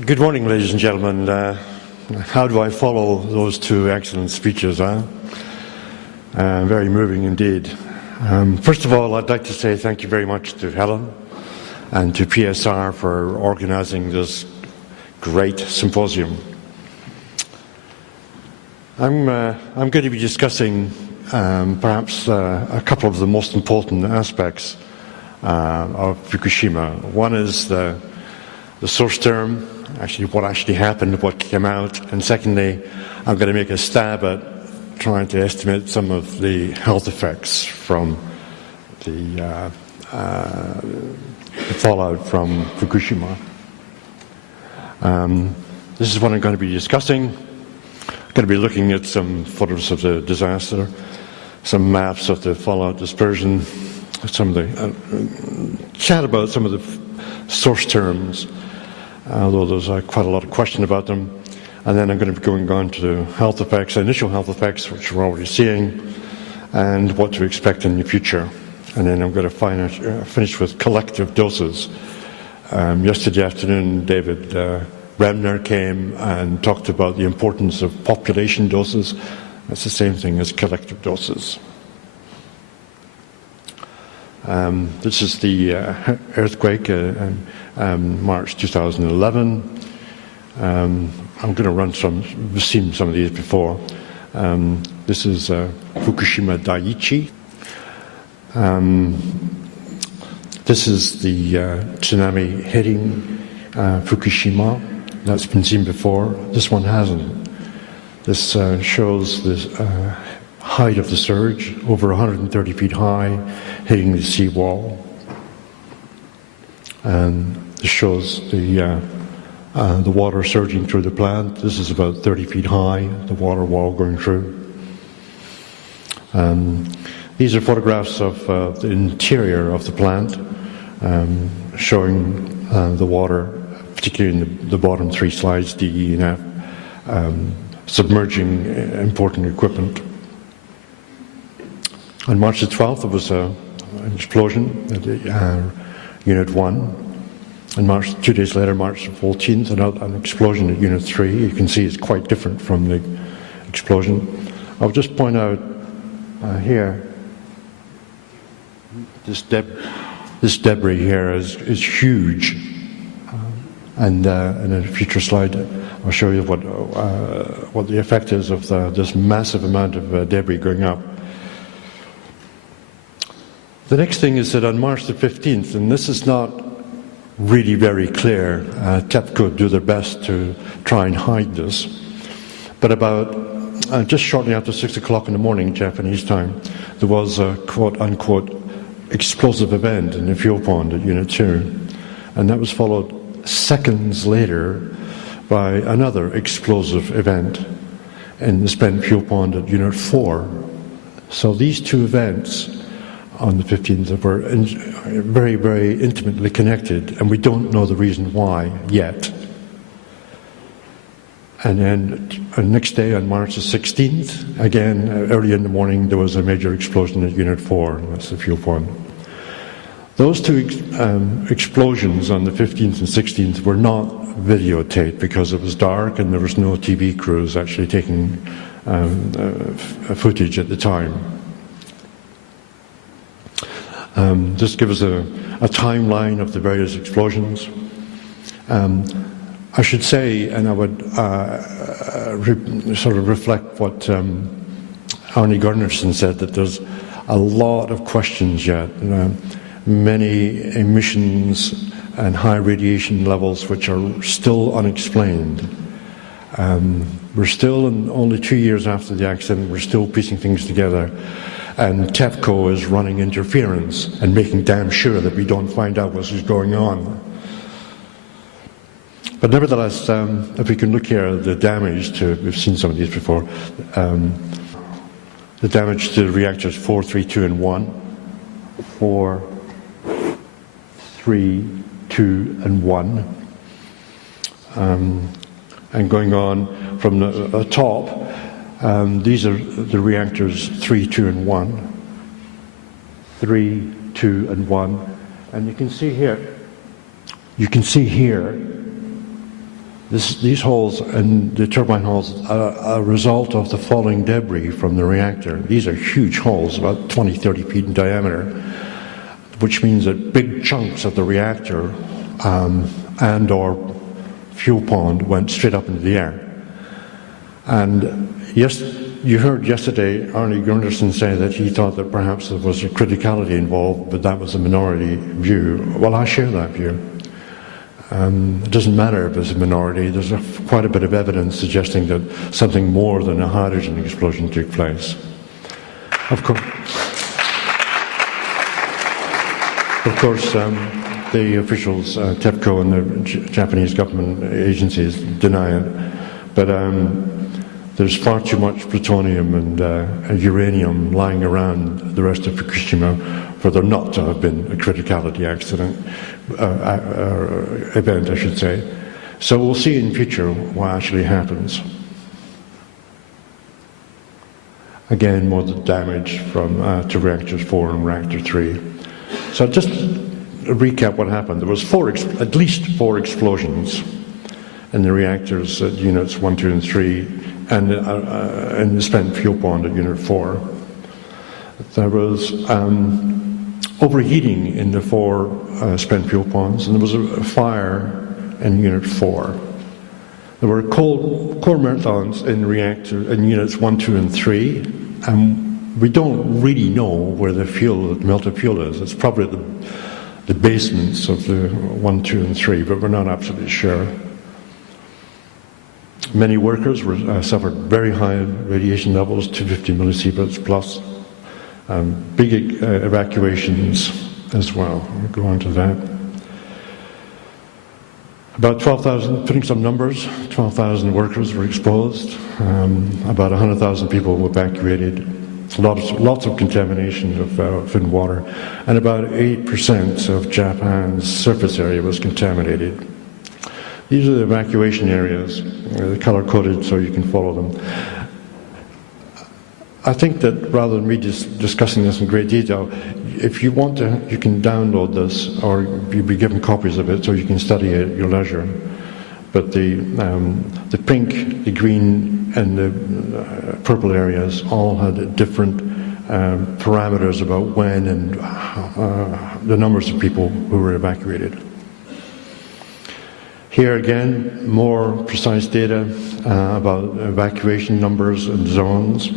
Good morning, ladies and gentlemen. How do I follow those two excellent speeches? Very moving indeed. First of all, I'd like to say thank you very much to Helen and to PSR for organising this great symposium. I'm going to be discussing perhaps a couple of the most important aspects of Fukushima. One is the source term, actually what actually happened, what came out, and secondly, I'm going to make a stab at trying to estimate some of the health effects from the fallout from Fukushima. This is what I'm going to be discussing. I'm going to be looking at some photos of the disaster, some maps of the fallout dispersion, some of the chat about some of the source terms, although there's quite a lot of question about them. And then I'm going to be going on to health effects, initial health effects, which we're already seeing, and what to expect in the future. And then I'm going to finish with collective doses. Yesterday afternoon, David Bremner came and talked about the importance of population doses. That's the same thing as collective doses. This is the earthquake in March 2011. I'm going to run some, we've seen some of these before. This is Fukushima Daiichi. This is the tsunami hitting Fukushima. That's been seen before. This one hasn't. This shows the height of the surge, over 130 feet high, hitting the seawall. And this shows the water surging through the plant. This is about 30 feet high, the water wall going through. These are photographs of the interior of the plant, showing the water, particularly in the bottom three slides, D, E, and F, submerging important equipment. On March the 12th, there was an explosion at Unit 1. And 2 days later, March the 14th, an explosion at Unit 3. You can see it's quite different from the explosion. I'll just point out here, this debris here is huge. And in a future slide, I'll show you what the effect is of this massive amount of debris going up. The next thing is that on March the 15th, and this is not really very clear, TEPCO do their best to try and hide this, but about just shortly after 6 o'clock in the morning, Japanese time, there was a quote-unquote explosive event in the fuel pond at Unit 2, and that was followed seconds later by another explosive event in the spent fuel pond at Unit 4. So these two events on the 15th were very, very intimately connected, and we don't know the reason why yet. And then the next day, on March the 16th, again, early in the morning, there was a major explosion at Unit 4, that's the fuel pond. Those two explosions on the 15th and 16th were not videotaped because it was dark and there was no TV crews actually taking footage at the time. This gives us a timeline of the various explosions. I should say, and I would sort of reflect what Arne Gunnarsson said, that there's a lot of questions yet. Many emissions and high radiation levels which are still unexplained. We're still, only 2 years after the accident, we're still piecing things together. And TEPCO is running interference and making damn sure that we don't find out what is going on. But nevertheless, if we can look here, the damage to, we've seen some of these before, the damage to the reactors 4, 3, 2, and 1. 4, 3, 2, and 1. And going on from the top, these are the reactors 3, 2, and 1. 3, 2, and 1. And you can see here These holes and the turbine holes are a result of the falling debris from the reactor. These are huge holes, about 20, 30 feet in diameter, which means that big chunks of the reactor and or fuel pond went straight up into the air. And yes, you heard yesterday Arne Gundersen say that he thought that perhaps there was a criticality involved, but that was a minority view. Well, I share that view. It doesn't matter if it's a minority. There's quite a bit of evidence suggesting that something more than a hydrogen explosion took place. Of course, the officials, TEPCO and the Japanese government agencies deny it, but there's far too much plutonium and uranium lying around the rest of Fukushima for there not to have been a criticality accident, event, I should say. So we'll see in future what actually happens. Again, more the damage from to reactors 4 and reactor 3. So just to recap what happened. There was at least four explosions in the reactors at units 1, 2, and 3, and the spent fuel pond at unit 4. There was overheating in the 4 spent fuel ponds, and there was a fire in unit 4. There were core marathons in units 1, 2, and 3, and we don't really know where the melted fuel is. It's probably the basements of the 1, 2, and 3, but we're not absolutely sure. Many workers suffered very high radiation levels, 250 millisieverts plus. Big evacuations as well. We'll go on to that. About 12,000, putting some numbers, 12,000 workers were exposed. About 100,000 people were evacuated. Lots of contamination of food and water. And about 8% of Japan's surface area was contaminated. These are the evacuation areas. They're color-coded so you can follow them. I think that rather than me discussing this in great detail, if you want to, you can download this, or you'll be given copies of it so you can study it at your leisure. But the pink, the green, and the purple areas all had different parameters about when and the numbers of people who were evacuated. Here again, more precise data about evacuation numbers and zones.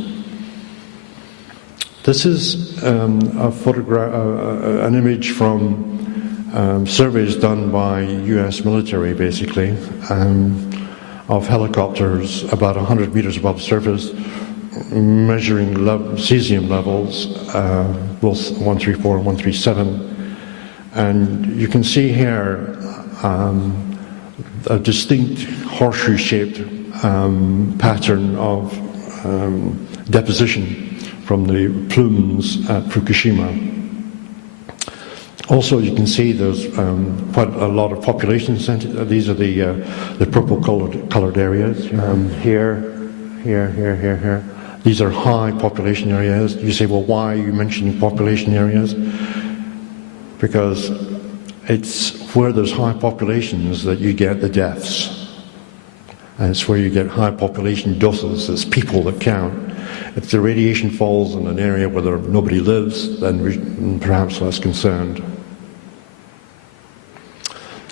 This is a photograph, an image from surveys done by US military, basically, of helicopters about 100 meters above the surface, measuring cesium levels, both 134 and 137. And you can see here a distinct horseshoe-shaped pattern of deposition from the plumes at Fukushima. Also, you can see there's quite a lot of population centers. These are the purple-colored areas. Here. These are high population areas. You say, well, why are you mentioning population areas? Because it's where there's high populations that you get the deaths. And it's where you get high population doses. It's people that count. If the radiation falls in an area where nobody lives, then we're perhaps less concerned.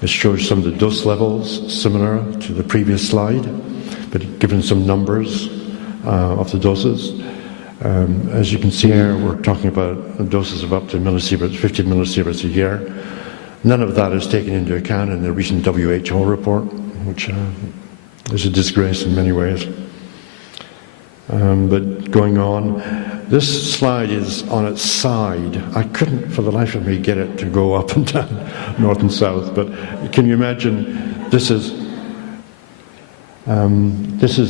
It shows some of the dose levels similar to the previous slide, but given some numbers of the doses. As you can see here, we're talking about doses of up to millisieverts, 50 millisieverts a year. None of that is taken into account in the recent WHO report, which is a disgrace in many ways. But going on, this slide is on its side. I couldn't for the life of me get it to go up and down, north and south, but can you imagine, this is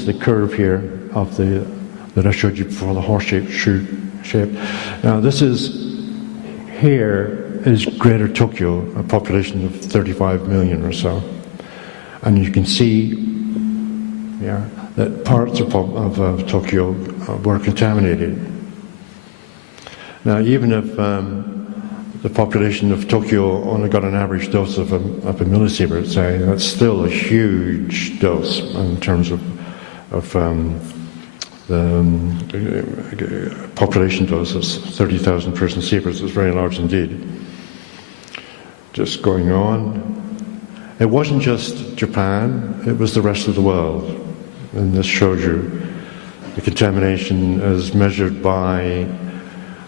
the curve here of that I showed you before, the horse-shaped shape. Now this here is Greater Tokyo, a population of 35 million or so. And you can see here that parts of Tokyo were contaminated. Now, even if the population of Tokyo only got an average dose of a millisievert, say, that's still a huge dose in terms of the population doses. 30,000 person sieverts is very large indeed. Just going on. It wasn't just Japan, it was the rest of the world. And this shows you the contamination as measured by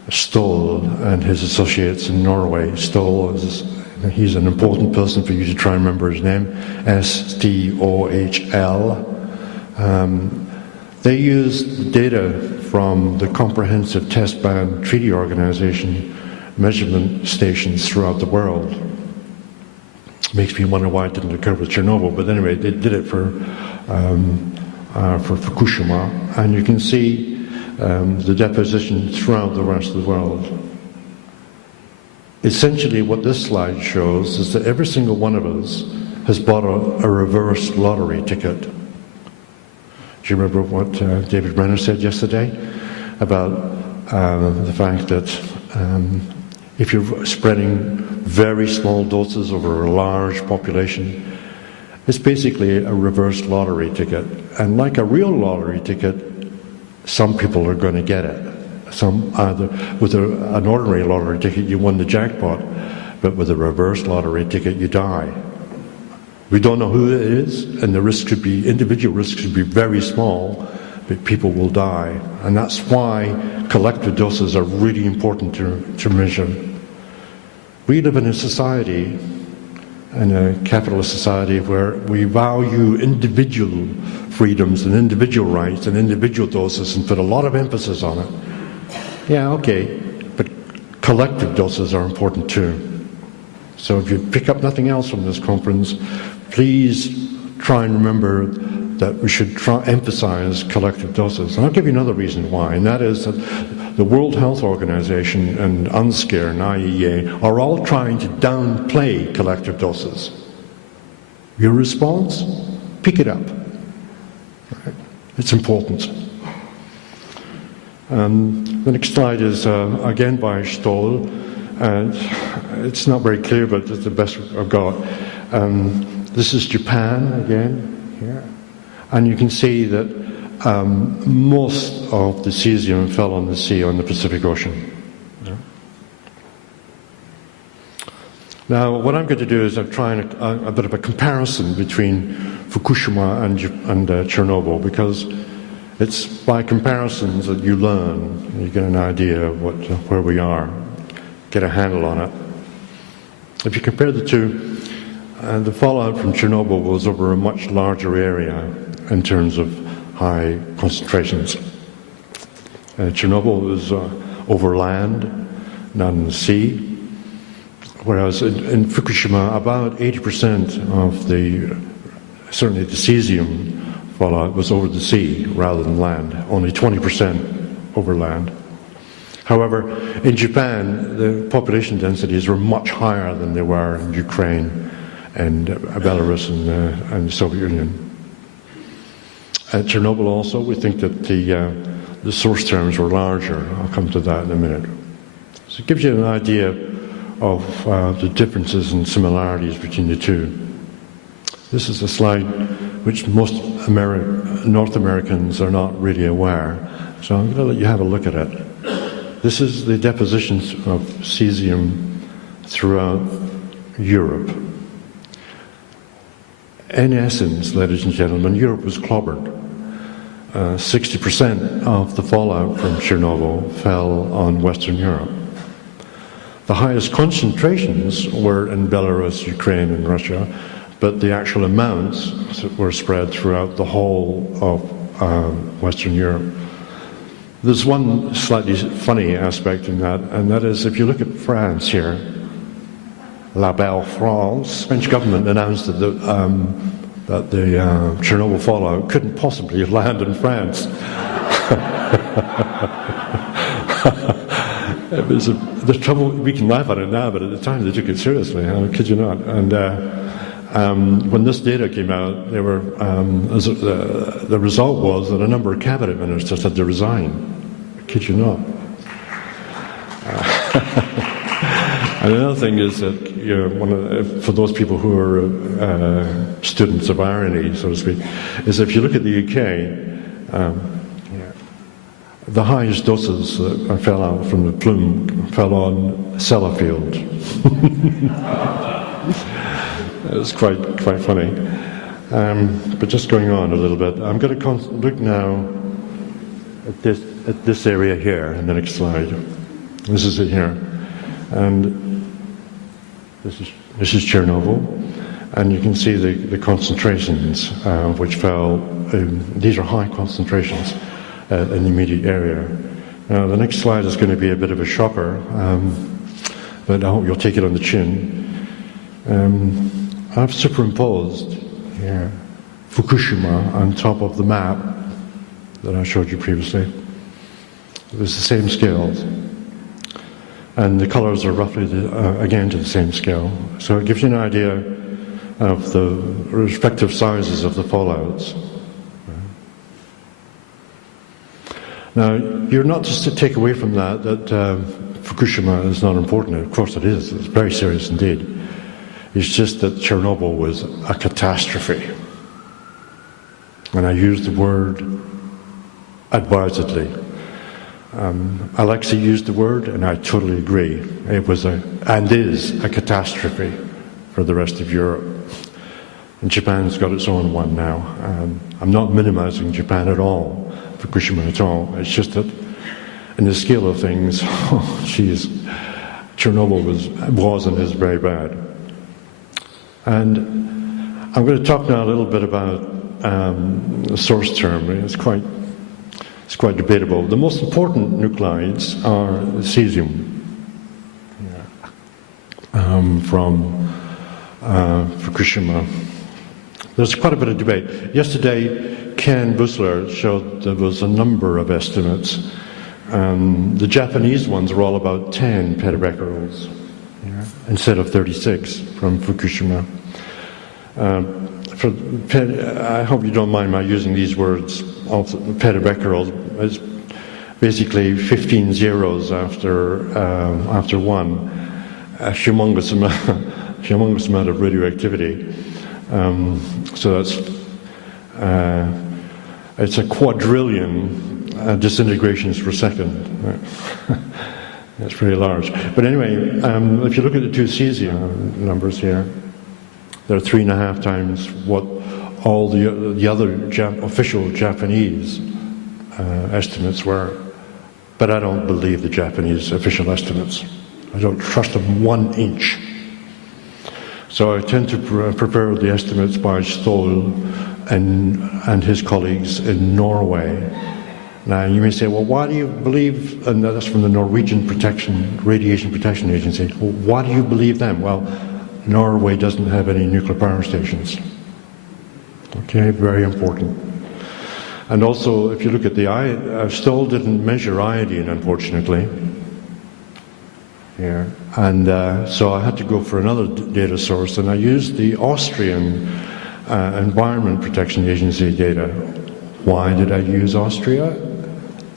Stoll and his associates in Norway. Stoll he's an important person for you to try and remember his name, S-T-O-H-L. They used data from the Comprehensive Test Ban Treaty Organization measurement stations throughout the world. Makes me wonder why it didn't occur with Chernobyl, but anyway, they did it for Fukushima, and you can see the deposition throughout the rest of the world. Essentially, what this slide shows is that every single one of us has bought a reverse lottery ticket. Do you remember what David Brenner said yesterday about the fact that if you're spreading very small doses over a large population, it's basically a reverse lottery ticket. And like a real lottery ticket, some people are going to get it. Some either with an ordinary lottery ticket, you won the jackpot, but with a reverse lottery ticket, you die. We don't know who it is, and the risk could be, individual risks could be very small, but people will die. And that's why collective doses are really important to measure. We live in a society, in a capitalist society, where we value individual freedoms and individual rights and individual doses and put a lot of emphasis on it. Yeah, okay, but collective doses are important too. So if you pick up nothing else from this conference, please try and remember that we should emphasize collective doses. And I'll give you another reason why, and that is that the World Health Organization and UNSCARE and IEA are all trying to downplay collective doses. Your response? Pick it up. Right? It's important. The next slide is again by Stoll. It's not very clear, but it's the best I've got. This is Japan again here, and you can see that most of the cesium fell on the sea on the Pacific Ocean. Yeah. Now, what I'm going to do is I'm trying a bit of a comparison between Fukushima and Chernobyl, because it's by comparisons that you learn, you get an idea of where we are, get a handle on it. If you compare the two, the fallout from Chernobyl was over a much larger area in terms of high concentrations. Chernobyl was over land, not in the sea, whereas in Fukushima, about 80% of certainly the cesium fallout was over the sea rather than land, only 20% over land. However, in Japan, the population densities were much higher than they were in Ukraine and Belarus and the Soviet Union. At Chernobyl also, we think that the source terms were larger. I'll come to that in a minute. So it gives you an idea of the differences and similarities between the two. This is a slide which most North Americans are not really aware, so I'm going to let you have a look at it. This is the depositions of cesium throughout Europe. In essence, ladies and gentlemen, Europe was clobbered. 60% of the fallout from Chernobyl fell on Western Europe. The highest concentrations were in Belarus, Ukraine, and Russia, but the actual amounts were spread throughout the whole of Western Europe. There's one slightly funny aspect in that, and that is if you look at France here, La Belle France, the French government announced that the Chernobyl fallout couldn't possibly land in France. It was the trouble. We can laugh at it now, but at the time they took it seriously. I kid you not. And when this data came out, they were the result was that a number of cabinet ministers had to resign. I kid you not. And another thing is that, for those people who are students of irony, so to speak, is if you look at the UK, the highest doses that fell out from the plume fell on Sellafield. It was quite funny. But just going on a little bit, I'm going to look now at this area here in the next slide. This is it here, and this is Chernobyl, and you can see the concentrations which fell. These are high concentrations in the immediate area. Now the next slide is going to be a bit of a shocker, but I hope you'll take it on the chin. I've superimposed here Fukushima on top of the map that I showed you previously. It was the same scales, and the colors are roughly again to the same scale. So it gives you an idea of the respective sizes of the fallouts. Now, you're not just to take away from that Fukushima is not important. Of course it is. It's very serious indeed. It's just that Chernobyl was a catastrophe. And I use the word advisedly. Alexei used the word, and I totally agree. It was and is a catastrophe for the rest of Europe. And Japan's got its own one now. I'm not minimizing Japan at all, Fukushima at all. It's just that in the scale of things, oh, geez, Chernobyl was and is very bad. And I'm going to talk now a little bit about the source term. It's quite debatable. The most important nuclides are cesium from Fukushima. There's quite a bit of debate. Yesterday, Ken Busler showed there was a number of estimates. The Japanese ones were all about 10 petabecquerels instead of 36 from Fukushima. I hope you don't mind my using these words. Petabecquerel is basically 15 zeros after one. A humongous amount of radioactivity. So it's a quadrillion disintegrations per second. That's pretty large. But anyway, if you look at the two cesium numbers here, they're 3.5 times what all the other official Japanese estimates were. But I don't believe the Japanese official estimates. I don't trust them 1 inch. So I tend to prepare the estimates by Stoll and his colleagues in Norway. Now you may say, well, why do you believe, and that's from the Norwegian Radiation Protection Agency, well, why do you believe them? Well, Norway doesn't have any nuclear power stations. Okay, very important. And also, if you look at Stoll didn't measure iodine, unfortunately. Here. And so I had to go for another data source, and I used the Austrian Environment Protection Agency data. Why did I use Austria?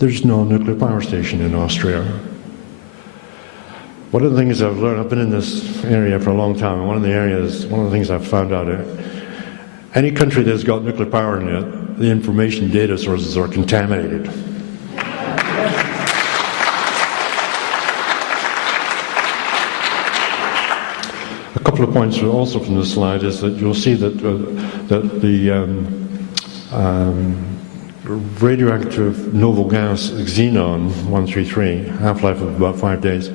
There's no nuclear power station in Austria. One of the things I've learned, I've been in this area for a long time, and one of the things I've found out, any country that's got nuclear power in it, the information data sources are contaminated. A couple of points also from this slide is that you'll see that the radioactive noble gas xenon 133, half-life of about 5 days,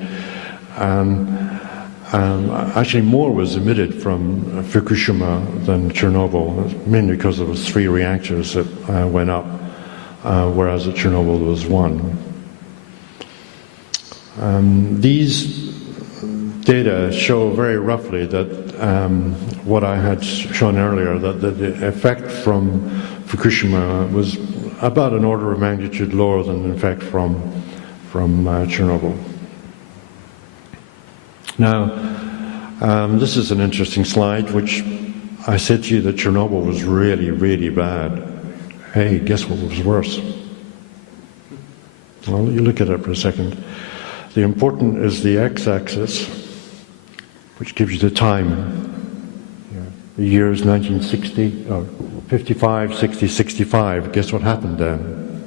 actually more was emitted from Fukushima than Chernobyl, mainly because there was 3 reactors that went up, whereas at Chernobyl there was 1. These data show very roughly that what I had shown earlier, that the effect from Fukushima was about an order of magnitude lower than the effect from Chernobyl. Now, this is an interesting slide, which I said to you that Chernobyl was really, really bad. Hey, guess what was worse? Well, you look at it for a second. The important is the x-axis, which gives you the time. The year is 1960, or 55, 60, 65. Guess what happened then?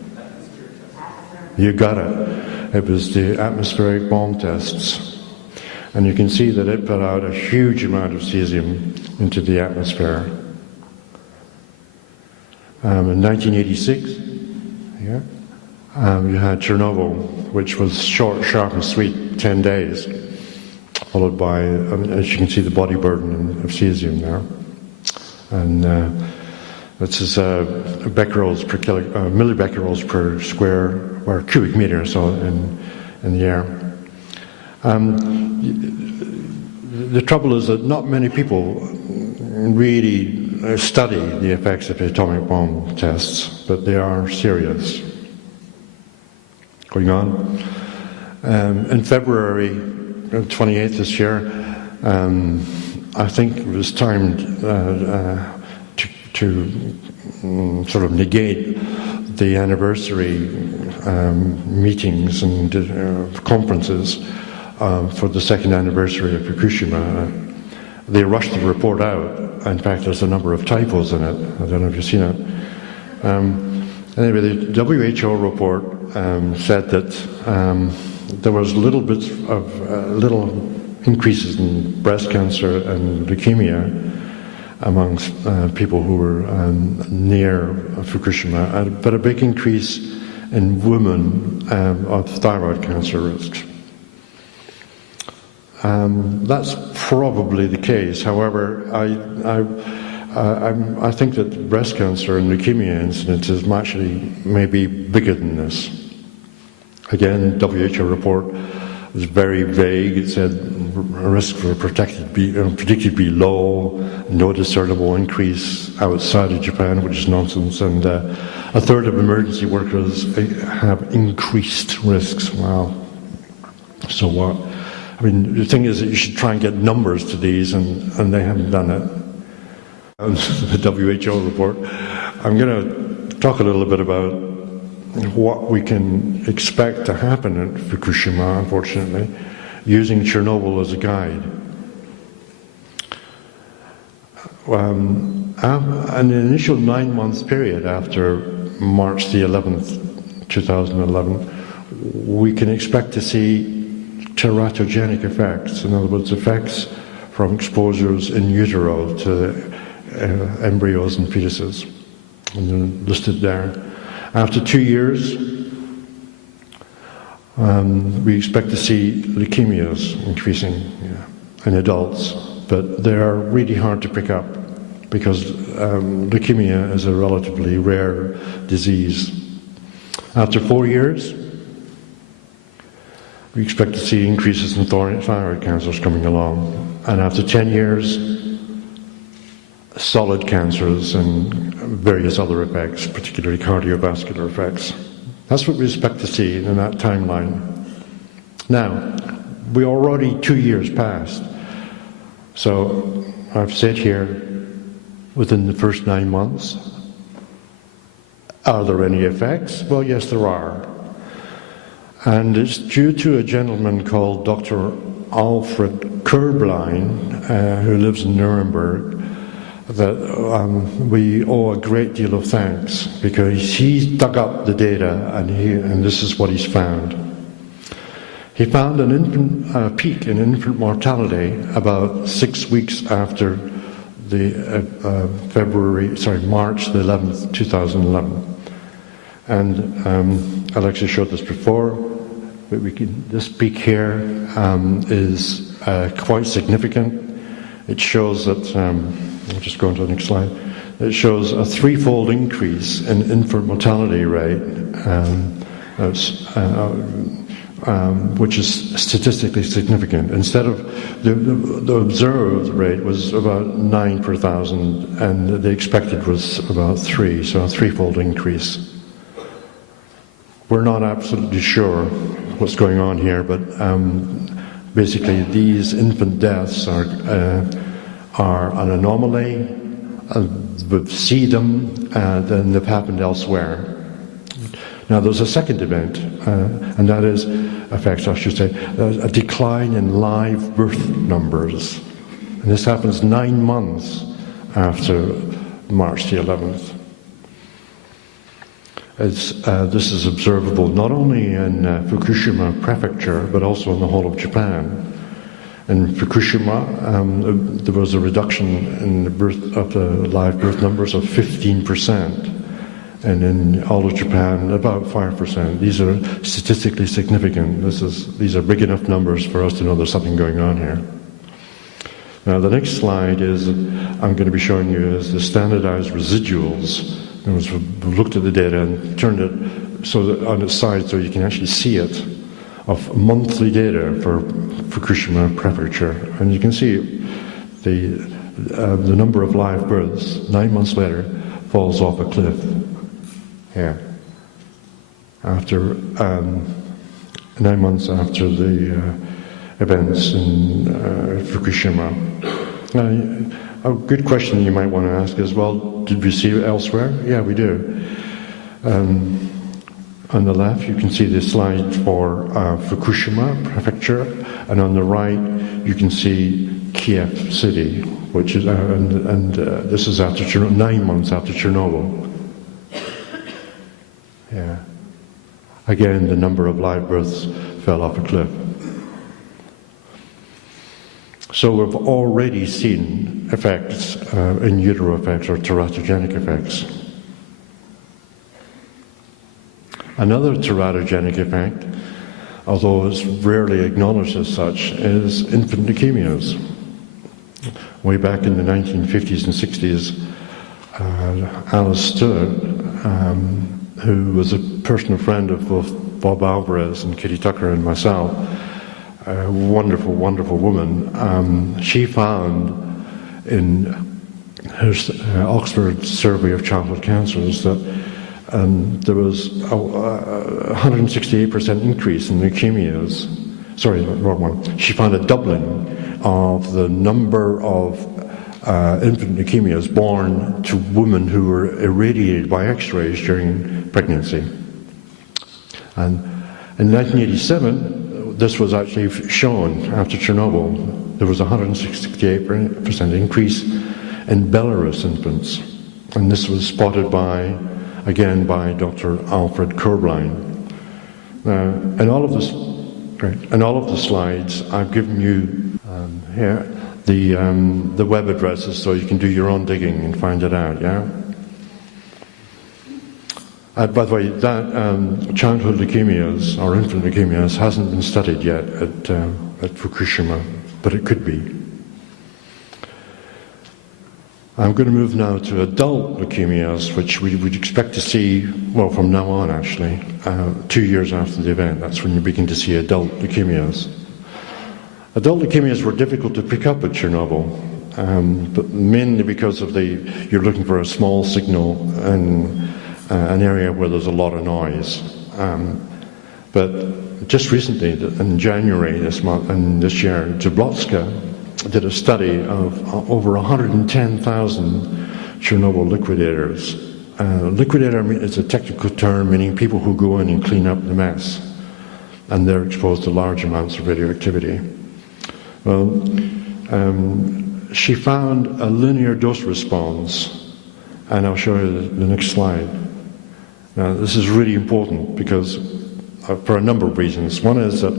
You got it. It was the atmospheric bomb tests. And you can see that it put out a huge amount of cesium into the atmosphere. In 1986, you had Chernobyl, which was short, sharp and sweet, 10 days, followed by, as you can see, the body burden of cesium there. And this is becquerels per millibecquerels per square or cubic meter, so in the air. The trouble is that not many people really study the effects of atomic bomb tests, but they are serious. Going on. In February 28th this year, I think it was timed to sort of negate the anniversary meetings and conferences for the second anniversary of Fukushima. They rushed the report out. In fact, there's a number of typos in it. I don't know if you've seen it. Anyway, the WHO report said that there was little increases in breast cancer and leukemia amongst people who were near Fukushima, but a big increase in women of thyroid cancer risks. That's probably the case. However, I think that breast cancer and leukemia incidence is actually maybe bigger than this. Again, WHO report was very vague. It said risk for predicted to be low, no discernible increase outside of Japan, which is nonsense, and a third of emergency workers have increased risks. Wow. So what? I mean, the thing is that you should try and get numbers to these, and they haven't done it. The WHO report. I'm going to talk a little bit about what we can expect to happen at Fukushima, unfortunately, using Chernobyl as a guide. In the initial 9-month period after March the 11th, 2011, we can expect to see teratogenic effects, in other words, effects from exposures in utero to embryos and fetuses, and they're listed there. After 2 years, we expect to see leukemias increasing in adults, but they are really hard to pick up because leukemia is a relatively rare disease. After 4 years, we expect to see increases in thyroid cancers coming along, and after 10 years, solid cancers and various other effects, particularly cardiovascular effects. That's what we expect to see in that timeline. Now, we're already 2 years past, so I've said here, within the first 9 months, are there any effects? Well, yes, there are. And it's due to a gentleman called Dr. Alfred Körblein, who lives in Nuremberg, that we owe a great deal of thanks, because he's dug up the data and this is what he's found. He found a peak in infant mortality about 6 weeks after the March the 11th, 2011. And I've actually showed this before, but this peak here is quite significant. It shows that, I'll just go on to the next slide. It shows a 3-fold increase in infant mortality rate, which is statistically significant. Instead of the observed rate was about 9 per 1,000, and the expected was about 3, so a 3-fold increase. We're not absolutely sure what's going on here, but basically these infant deaths are an anomaly. We see them, they've happened elsewhere. Now there's a second event, and that is effects, I should say, a decline in live birth numbers. And this happens 9 months after March the 11th. This is observable not only in Fukushima prefecture, but also in the whole of Japan. In Fukushima, there was a reduction in the live birth numbers of 15%. And in all of Japan, about 5%. These are statistically significant. These are big enough numbers for us to know there's something going on here. Now, the next slide I'm going to be showing you is the standardized residuals. We've looked at the data and turned it so that on its side so you can actually see it, of monthly data for Fukushima prefecture. And you can see the number of live births 9 months later falls off a cliff. Here, after 9 months after the events in Fukushima. A good question you might want to ask is, well, did we see it elsewhere? Yeah, we do. On the left, you can see the slide for Fukushima prefecture, and on the right, you can see Kiev city, which is, this is after 9 months after Chernobyl. Yeah. Again, the number of live births fell off a cliff. So we've already seen effects, in utero effects or teratogenic effects. Another teratogenic effect, although it's rarely acknowledged as such, is infant leukemias. Way back in the 1950s and 60s, Alice Stewart, who was a personal friend of both Bob Alvarez and Kitty Tucker and myself, a wonderful, wonderful woman. She found in her Oxford Survey of Childhood Cancers that there was a 168% increase in leukemias. Sorry, wrong one. She found a doubling of the number of infant leukemias born to women who were irradiated by X-rays during pregnancy. And in 1987, this was actually shown after Chernobyl. There was a 168% increase in Belarus infants. And this was spotted by, again, by Dr. Alfred Kurblein. In all of the slides, I've given you here the web addresses so you can do your own digging and find it out, yeah? By the way, that childhood leukemias or infant leukemias hasn't been studied yet at Fukushima, but it could be. I'm going to move now to adult leukemias, which we would expect to see, well, from now on actually, 2 years after the event. That's when you begin to see adult leukemias. Adult leukemias were difficult to pick up at Chernobyl, but mainly because of you're looking for a small signal in an area where there's a lot of noise. But just recently, in January this year, Jablotska did a study of over 110,000 Chernobyl liquidators. Liquidator is a technical term meaning people who go in and clean up the mess, and they're exposed to large amounts of radioactivity. Well, she found a linear dose response, and I'll show you the next slide. Now, this is really important because for a number of reasons. One is that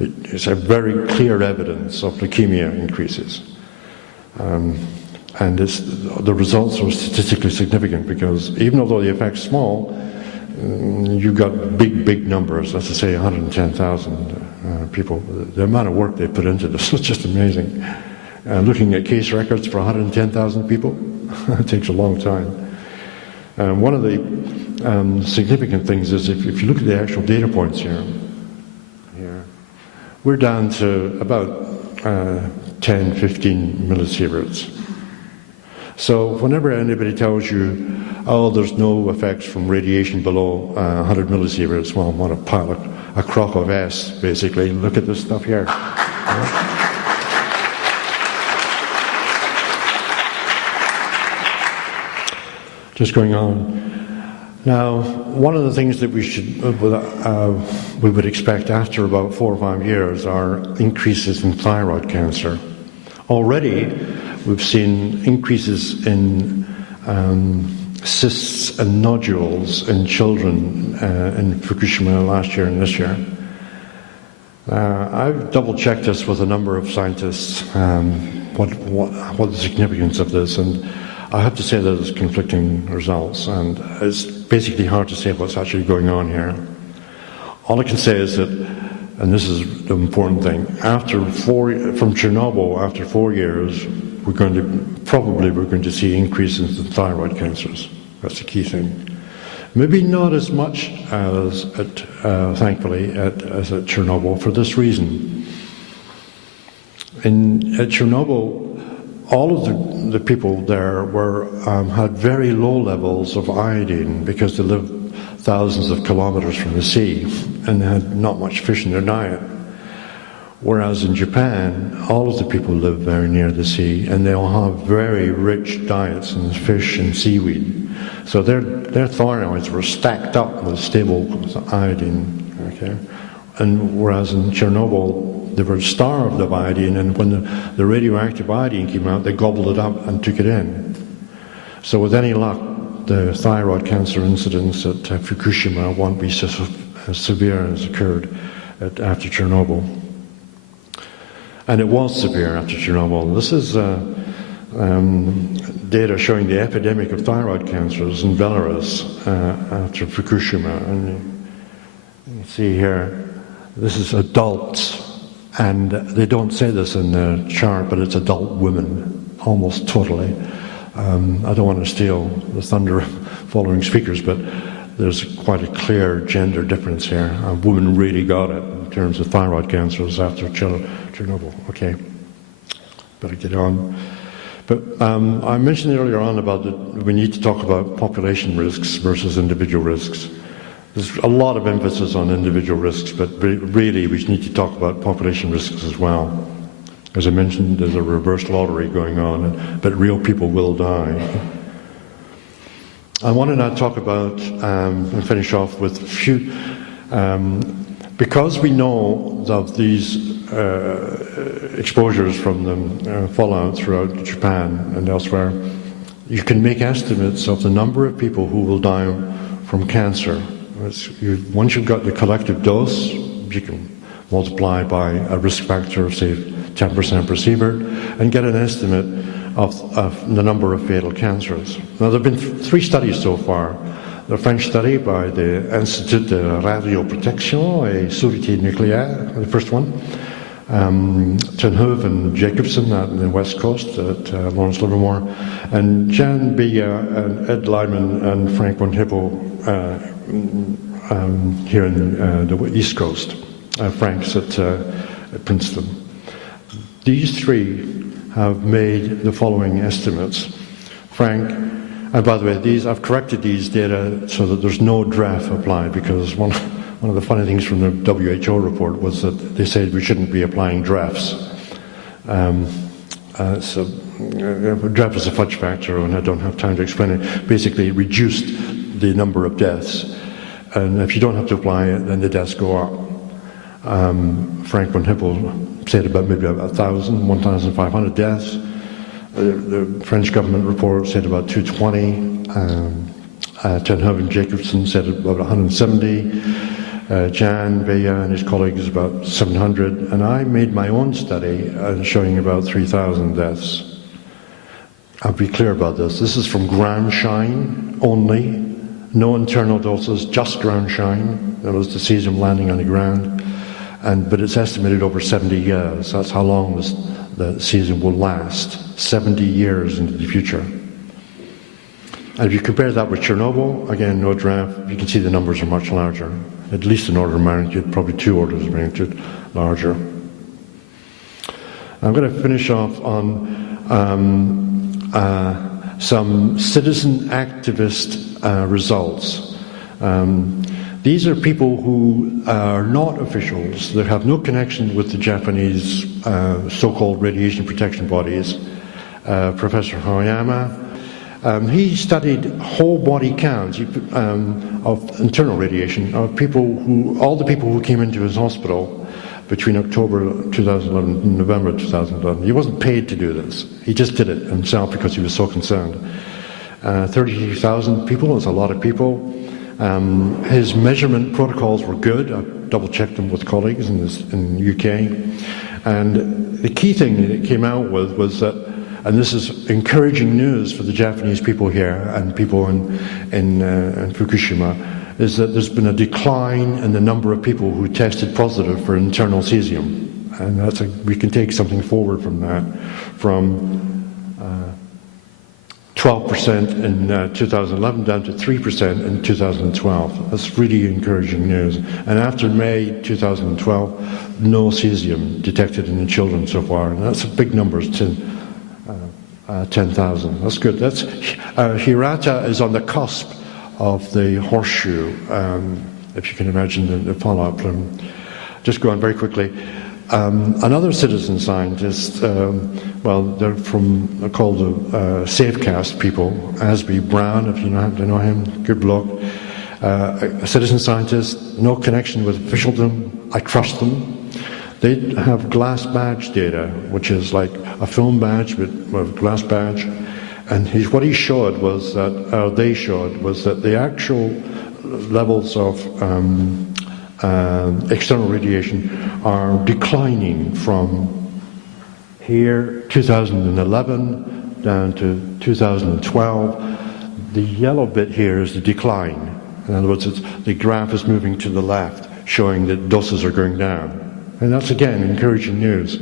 it's a very clear evidence of leukemia increases. And the results were statistically significant because even though the effect's small, you got big numbers. Let's say 110,000 people. The amount of work they put into this is just amazing. Looking at case records for 110,000 people, it takes a long time. One of the significant things is if you look at the actual data points here, we're down to about 10, 15 millisieverts. So whenever anybody tells you, oh, there's no effects from radiation below 100 millisieverts, well, I want to pile a crop of S, basically. Look at this stuff here. Just going on. Now, one of the things that we would expect after about 4 or 5 years are increases in thyroid cancer. Already, we've seen increases in cysts and nodules in children in Fukushima last year and this year. I've double-checked this with a number of scientists, what the significance of this, and I have to say that there's conflicting results, and it's basically hard to say what's actually going on here. All I can say is that, and this is the important thing, from Chernobyl, after 4 years, we're going to see increases in thyroid cancers. That's the key thing. Maybe not as much as, thankfully, as at Chernobyl for this reason. At Chernobyl, all of the people there had very low levels of iodine because they lived thousands of kilometers from the sea and they had not much fish in their diet. Whereas in Japan, all of the people live very near the sea and they all have very rich diets in fish and seaweed. So their thyroids were stacked up with stable iodine. Okay? And whereas in Chernobyl, they were starved of iodine, and when the radioactive iodine came out, they gobbled it up and took it in. So with any luck, the thyroid cancer incidence at Fukushima won't be so severe as occurred after Chernobyl. And it was severe after Chernobyl. This is data showing the epidemic of thyroid cancers in Belarus after Fukushima. And you can see here, this is adults. And they don't say this in the chart, but it's adult women, almost totally. I don't want to steal the thunder following speakers, but there's quite a clear gender difference here. Women really got it in terms of thyroid cancers after Chernobyl. Okay, better get on. But I mentioned earlier on about that we need to talk about population risks versus individual risks. There's a lot of emphasis on individual risks, but really we need to talk about population risks as well. As I mentioned, there's a reverse lottery going on, but real people will die. I want to now talk about, and finish off with a few, because we know of these exposures from the fallout throughout Japan and elsewhere, you can make estimates of the number of people who will die from cancer. Once you've got the collective dose, you can multiply by a risk factor of, say, 10% per sievert, and get an estimate of the number of fatal cancers. Now, there have been 3 studies so far. The French study by the Institut de Radioprotection et Sûreté Nucléaire, the first one. Tenhove and Jacobson on the West Coast at Lawrence Livermore, and Jan Bia and Ed Lyman and Frank von Hippel here in the East Coast. Frank's at Princeton. These 3 have made the following estimates. Frank, and by the way, I've corrected these data so that there's no DREF applied, because one of the funny things from the WHO report was that they said we shouldn't be applying DREFs. So DREF is a fudge factor, and I don't have time to explain it. Basically, it reduced the number of deaths, and if you don't have to apply it, then the deaths go up. Frank von Hippel said about maybe 1,500 deaths. The French government report said about 220. Tenhove and Jacobson said about 170. Jan Bea and his colleagues about 700. And I made my own study showing about 3,000 deaths. I'll be clear about this. This is from ground shine only. No internal doses, just ground shine. That was the cesium landing on the ground. But it's estimated over 70 years. That's how long the cesium will last. 70 years into the future. And if you compare that with Chernobyl, again, no draft, you can see the numbers are much larger. At least an order of magnitude, probably 2 orders of magnitude larger. I'm going to finish off on some citizen activist results. These are people who are not officials, that have no connection with the Japanese so-called radiation protection bodies. Professor Hariyama, He studied whole body counts of internal radiation of all the people who came into his hospital between October 2011 and November 2011. He wasn't paid to do this. He just did it himself because he was so concerned. 33,000 people is a lot of people. His measurement protocols were good. I double-checked them with colleagues in the UK. And the key thing that it came out with was that, and this is encouraging news for the Japanese people here and people in Fukushima, is that there's been a decline in the number of people who tested positive for internal cesium. And we can take something forward from that, from 12% in 2011 down to 3% in 2012. That's really encouraging news. And after May 2012, no cesium detected in the children so far. And that's a big number, 10,000. That's good. Hirata is on the cusp of the horseshoe, if you can imagine the fallout from. Just go on very quickly. Another citizen scientist, well, they're called the Safecast people, Asby Brown, if you know him, good bloke. A citizen scientist, no connection with officialdom, I trust them. They have glass badge data, which is like a film badge with a glass badge. And what he showed was that, they showed, was that the actual levels of external radiation are declining from here, 2011, down to 2012. The yellow bit here is the decline. In other words, the graph is moving to the left, showing that doses are going down. And that's, again, encouraging news.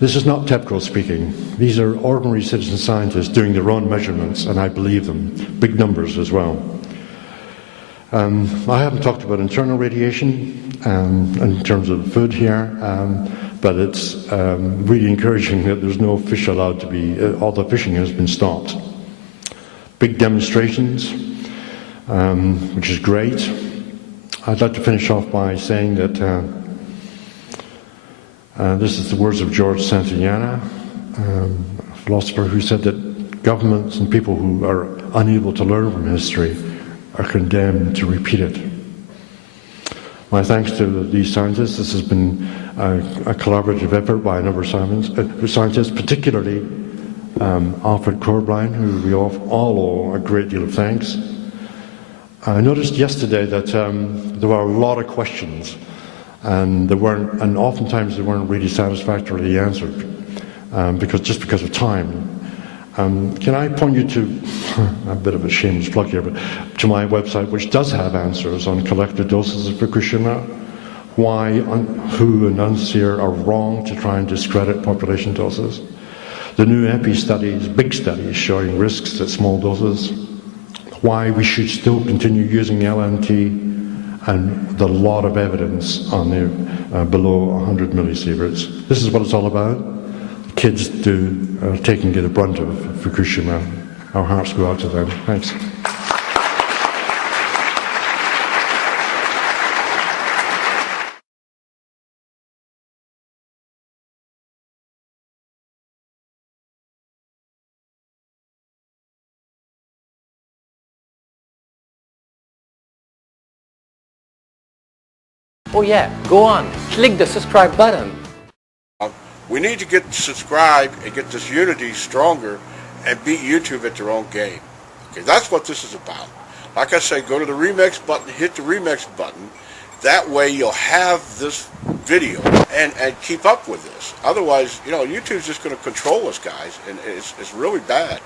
This is not TEPCO speaking. These are ordinary citizen scientists doing their own measurements, and I believe them. Big numbers as well. I haven't talked about internal radiation in terms of food here, but it's really encouraging that there's no fish allowed to be, all the fishing has been stopped. Big demonstrations, which is great. I'd like to finish off by saying that this is the words of George Santayana, a philosopher who said that governments and people who are unable to learn from history are condemned to repeat it. My thanks to these scientists. This has been a collaborative effort by a number of scientists, particularly Alfred Corbline, who we all owe a great deal of thanks. I noticed yesterday that there were a lot of questions, and oftentimes they weren't really satisfactorily answered because of time. Can I point you to a bit of a shameless plug here, but to my website, which does have answers on collective doses of Fukushima, why WHO and UNSEER are wrong to try and discredit population doses, the new EPI studies, big studies showing risks at small doses, why we should still continue using LNT, and the lot of evidence on the below 100 millisieverts. This is what it's all about. Kids are taking the brunt of Fukushima. Our hearts go out to them. Thanks. Oh yeah, go on, click the subscribe button. We need to get subscribed and get this unity stronger and beat YouTube at their own game. Okay, that's what this is about. Like I say, go to the remix button, hit the remix button. That way you'll have this video and keep up with this. Otherwise, YouTube's just going to control us, guys, and it's really bad.